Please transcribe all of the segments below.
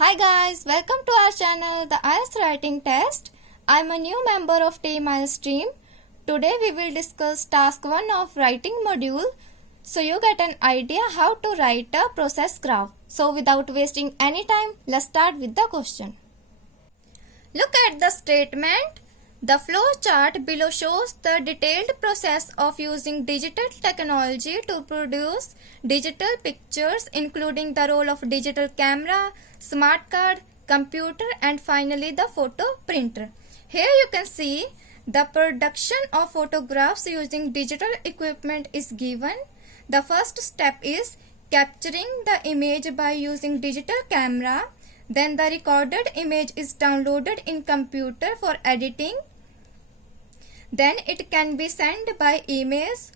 Hi guys, welcome to our channel, the IELTS Writing Test. I am a new member of Team IELTS team. Today we will discuss task 1 of writing module. So you get an idea how to write a process graph. So without wasting any time, let's start with the question. Look at the statement. The flow chart below shows the detailed process of using digital technology to produce digital pictures, including the role of digital camera, smart card, computer, and finally the photo printer. Here you can see the production of photographs using digital equipment is given. The first step is capturing the image by using digital camera. Then the recorded image is downloaded in computer for editing. Then it can be sent by emails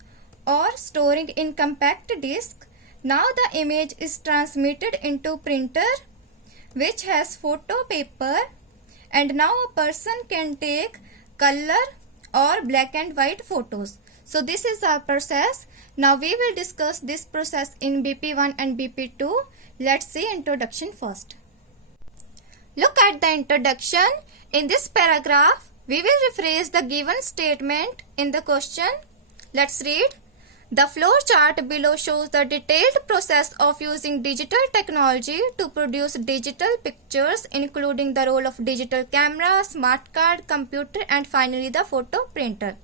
or storing in compact disc. Now the image is transmitted into printer which has photo paper, and now a person can take color or black and white photos. So this is our process. Now we will discuss this process in BP1 and BP2. Let's see introduction first. Look at the introduction. In this paragraph, we will rephrase the given statement in the question. Let's read. The flow chart below shows the detailed process of using digital technology to produce digital pictures, including the role of digital camera, smart card, computer, and finally the photo printer.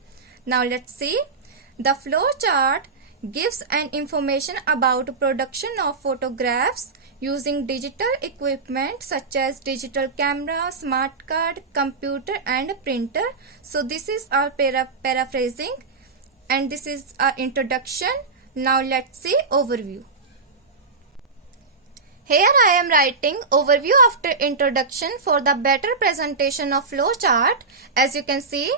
Now let's see. The flow chart gives an information about production of photographs using digital equipment such as digital camera, smart card, computer, and printer. So this is our paraphrasing and this is our introduction. Now let's see overview. Here I am writing overview after introduction for the better presentation of flow chart. As you can see,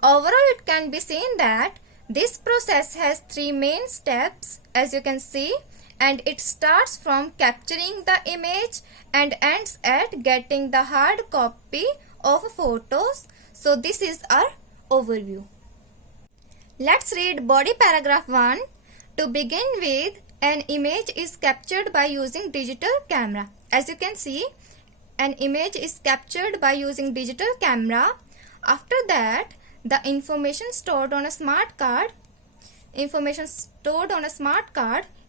overall it can be seen that this process has 3 main steps, as you can see, and it starts from capturing the image and ends at getting the hard copy of photos. So this is our overview. Let's read body paragraph 1. To begin with, an image is captured by using digital camera. As you can see, an image is captured by using digital camera. After that, the information stored on a smart card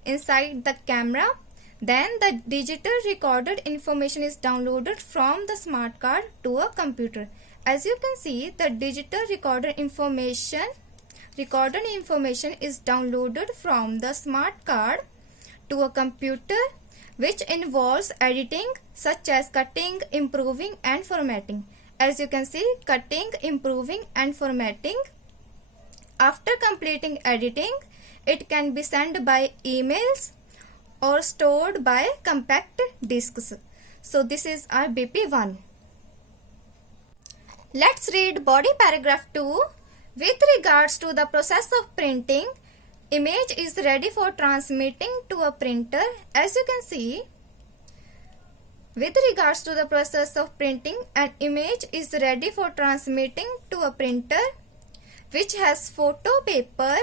inside the camera. Then the digital recorded information is downloaded from the smart card to a computer. As you can see, the digital recorded information is downloaded from the smart card to a computer, which involves editing such as cutting, improving, and formatting. As you can see, cutting, improving, and formatting. After completing editing, it can be sent by emails or stored by compact discs. So this is our BP1. Let's read body paragraph 2. With regards to the process of printing, image is ready for transmitting to a printer. As you can see, with regards to the process of printing, an image is ready for transmitting to a printer which has photo paper.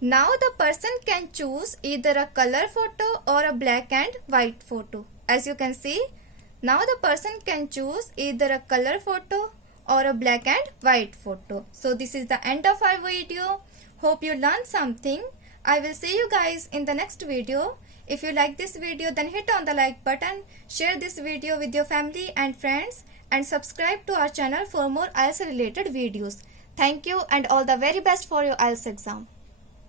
Now the person can choose either a color photo or a black and white photo. As you can see, now the person can choose either a color photo or a black and white photo. So this is the end of our video. Hope you learned something. I will see you guys in the next video. If you like this video, then hit on the like button, share this video with your family and friends, and subscribe to our channel for more IELTS related videos. Thank you and all the very best for your IELTS exam.